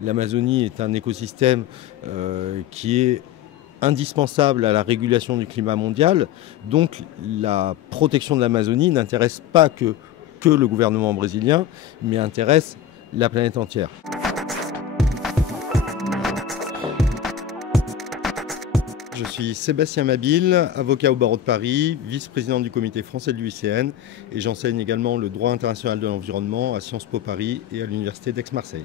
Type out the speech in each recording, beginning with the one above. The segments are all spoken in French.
L'Amazonie est un écosystème qui est indispensable à la régulation du climat mondial. Donc la protection de l'Amazonie n'intéresse pas que le gouvernement brésilien, mais intéresse la planète entière. Je suis Sébastien Mabille, avocat au barreau de Paris, vice-président du comité français de l'UICN et j'enseigne également le droit international de l'environnement à Sciences Po Paris et à l'université d'Aix-Marseille.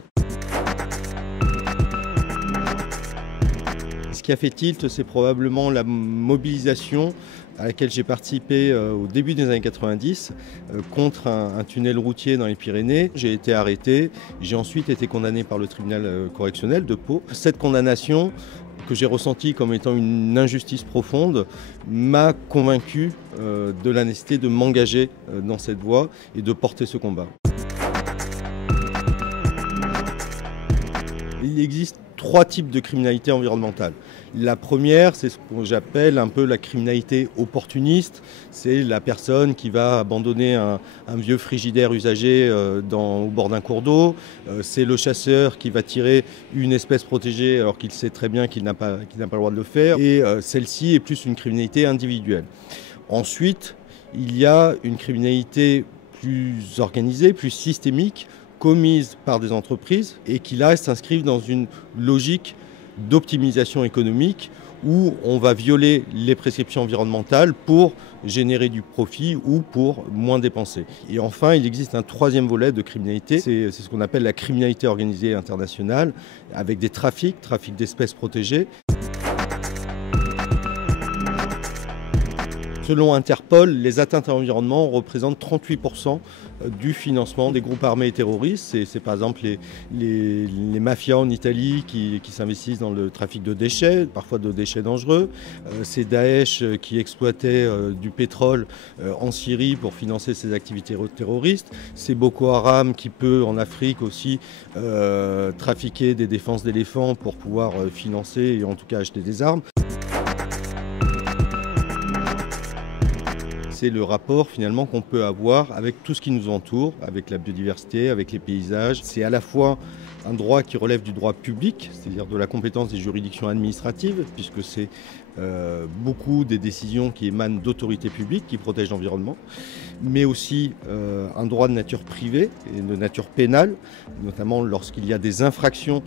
Ce qui a fait tilt, c'est probablement la mobilisation à laquelle j'ai participé au début des années 90 contre un tunnel routier dans les Pyrénées. J'ai été arrêté, j'ai ensuite été condamné par le tribunal correctionnel de Pau. Cette condamnation, que j'ai ressentie comme étant une injustice profonde, m'a convaincu de la nécessité de m'engager dans cette voie et de porter ce combat. Il existe 3 types de criminalité environnementale. La première, c'est ce que j'appelle un peu la criminalité opportuniste. C'est la personne qui va abandonner un vieux frigidaire usagé au bord d'un cours d'eau. C'est le chasseur qui va tirer une espèce protégée alors qu'il sait très bien qu'il n'a pas le droit de le faire. Et celle-ci est plus une criminalité individuelle. Ensuite, il y a une criminalité plus organisée, plus systémique, commises par des entreprises et qui là s'inscrivent dans une logique d'optimisation économique où on va violer les prescriptions environnementales pour générer du profit ou pour moins dépenser. Et enfin, il existe un 3e volet de criminalité, c'est ce qu'on appelle la criminalité organisée internationale avec des trafics d'espèces protégées. Selon Interpol, les atteintes à l'environnement représentent 38% du financement des groupes armés et terroristes. C'est par exemple les mafias en Italie qui s'investissent dans le trafic de déchets, parfois de déchets dangereux. C'est Daesh qui exploitait du pétrole en Syrie pour financer ses activités terroristes. C'est Boko Haram qui peut en Afrique aussi trafiquer des défenses d'éléphants pour pouvoir financer et en tout cas acheter des armes. C'est le rapport finalement qu'on peut avoir avec tout ce qui nous entoure, avec la biodiversité, avec les paysages. C'est à la fois un droit qui relève du droit public, c'est-à-dire de la compétence des juridictions administratives, puisque c'est beaucoup des décisions qui émanent d'autorités publiques qui protègent l'environnement, mais aussi un droit de nature privée et de nature pénale, notamment lorsqu'il y a des infractions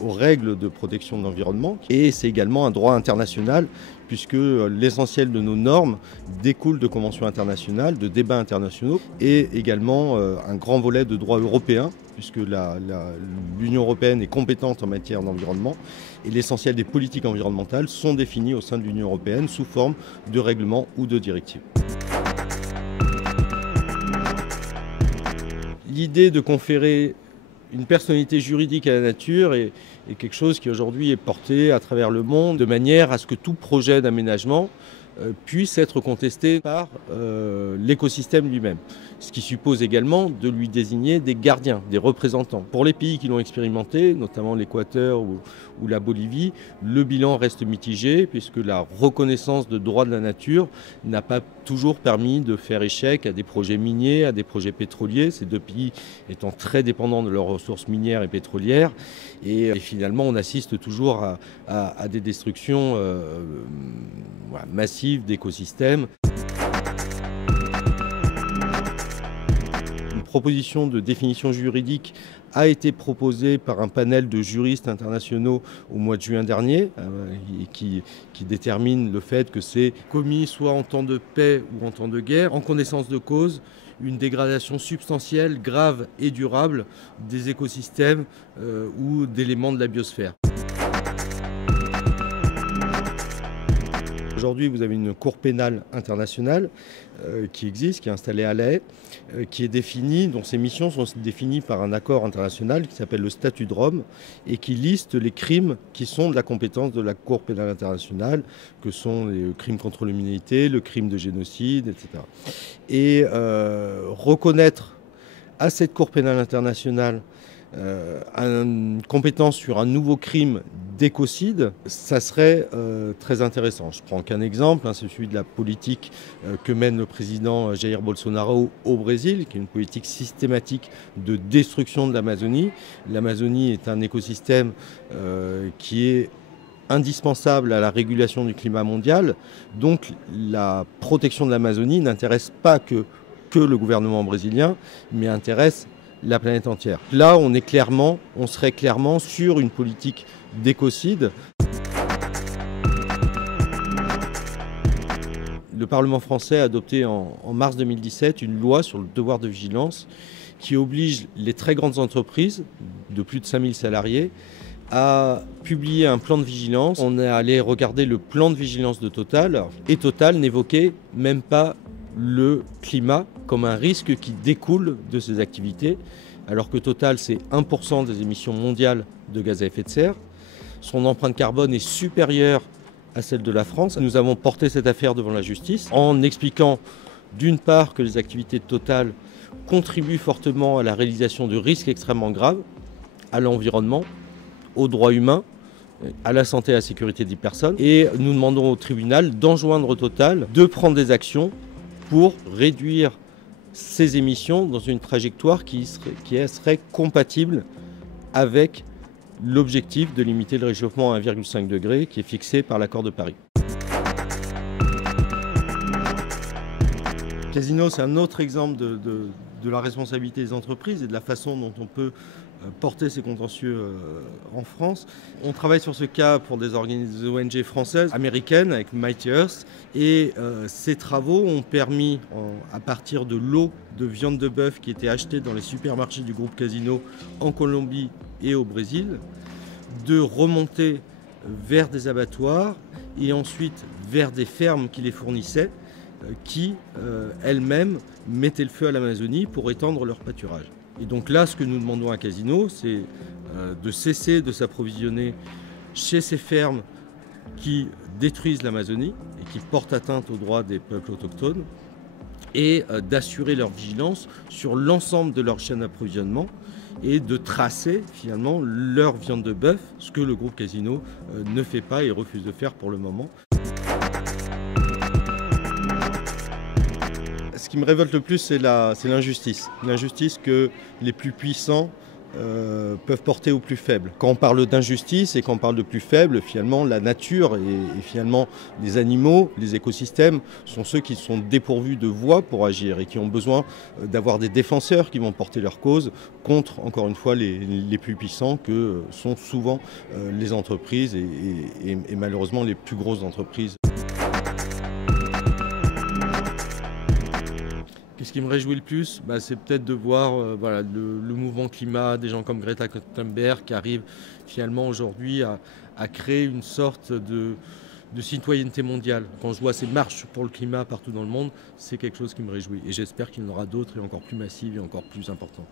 aux règles de protection de l'environnement. Et c'est également un droit international, puisque l'essentiel de nos normes découle de conventions internationales, de débats internationaux, et également un grand volet de droit européen, puisque l'Union européenne est compétente en matière d'environnement, et l'essentiel des politiques environnementales sont définies au sein de l'Union européenne sous forme de règlements ou de directives. L'idée de conférer une personnalité juridique à la nature est quelque chose qui aujourd'hui est porté à travers le monde de manière à ce que tout projet d'aménagement puisse être contesté par l'écosystème lui-même. Ce qui suppose également de lui désigner des gardiens, des représentants. Pour les pays qui l'ont expérimenté, notamment l'Équateur ou la Bolivie, le bilan reste mitigé puisque la reconnaissance de droits de la nature n'a pas toujours permis de faire échec à des projets miniers, à des projets pétroliers, ces 2 pays étant très dépendants de leurs ressources minières et pétrolières. Et finalement, on assiste toujours à des destructions massives d'écosystèmes. Une proposition de définition juridique a été proposée par un panel de juristes internationaux au mois de juin dernier, qui détermine le fait que c'est commis soit en temps de paix ou en temps de guerre, en connaissance de cause, une dégradation substantielle, grave et durable des écosystèmes ou d'éléments de la biosphère. Aujourd'hui, vous avez une cour pénale internationale qui existe, qui est installée à La Haye, qui est définie, dont ses missions sont définies par un accord international qui s'appelle le Statut de Rome et qui liste les crimes qui sont de la compétence de la Cour pénale internationale, que sont les crimes contre l'humanité, le crime de génocide, etc. Et reconnaître à cette Cour pénale internationale une compétence sur un nouveau crime d'écocide, ça serait très intéressant. Je prends qu'un exemple, c'est celui de la politique que mène le président Jair Bolsonaro au Brésil, qui est une politique systématique de destruction de l'Amazonie. L'Amazonie est un écosystème qui est indispensable à la régulation du climat mondial. Donc la protection de l'Amazonie n'intéresse pas que le gouvernement brésilien, mais intéresse la planète entière. Là, on serait clairement sur une politique d'écocide. Le Parlement français a adopté en mars 2017 une loi sur le devoir de vigilance qui oblige les très grandes entreprises de plus de 5000 salariés à publier un plan de vigilance. On est allé regarder le plan de vigilance de Total et Total n'évoquait même pas le climat comme un risque qui découle de ces activités, alors que Total, c'est 1% des émissions mondiales de gaz à effet de serre. Son empreinte carbone est supérieure à celle de la France. Nous avons porté cette affaire devant la justice en expliquant d'une part que les activités de Total contribuent fortement à la réalisation de risques extrêmement graves, à l'environnement, aux droits humains, à la santé et à la sécurité des personnes. Et nous demandons au tribunal d'enjoindre Total de prendre des actions pour réduire ces émissions dans une trajectoire qui serait compatible avec l'objectif de limiter le réchauffement à 1,5 degré qui est fixé par l'accord de Paris. Casino, c'est un autre exemple de la responsabilité des entreprises et de la façon dont on peut porter ces contentieux en France. On travaille sur ce cas pour des ONG françaises, américaines, avec Mighty Earth. Et ces travaux ont permis, à partir de l'eau de viande de bœuf qui était achetée dans les supermarchés du groupe Casino en Colombie et au Brésil, de remonter vers des abattoirs et ensuite vers des fermes qui les fournissaient, qui elles-mêmes mettaient le feu à l'Amazonie pour étendre leur pâturage. Et donc là, ce que nous demandons à Casino, c'est de cesser de s'approvisionner chez ces fermes qui détruisent l'Amazonie et qui portent atteinte aux droits des peuples autochtones et d'assurer leur vigilance sur l'ensemble de leur chaîne d'approvisionnement et de tracer finalement leur viande de bœuf, ce que le groupe Casino ne fait pas et refuse de faire pour le moment. Ce qui me révolte le plus, c'est l'injustice. L'injustice que les plus puissants peuvent porter aux plus faibles. Quand on parle d'injustice et quand on parle de plus faibles, finalement, la nature et finalement les animaux, les écosystèmes sont ceux qui sont dépourvus de voix pour agir et qui ont besoin d'avoir des défenseurs qui vont porter leur cause contre, encore une fois, les plus puissants que sont souvent les entreprises et malheureusement les plus grosses entreprises. Ce qui me réjouit le plus, c'est peut-être de voir le mouvement climat, des gens comme Greta Thunberg qui arrivent finalement aujourd'hui à créer une sorte de citoyenneté mondiale. Quand je vois ces marches pour le climat partout dans le monde, c'est quelque chose qui me réjouit. Et j'espère qu'il y en aura d'autres et encore plus massives et encore plus importantes.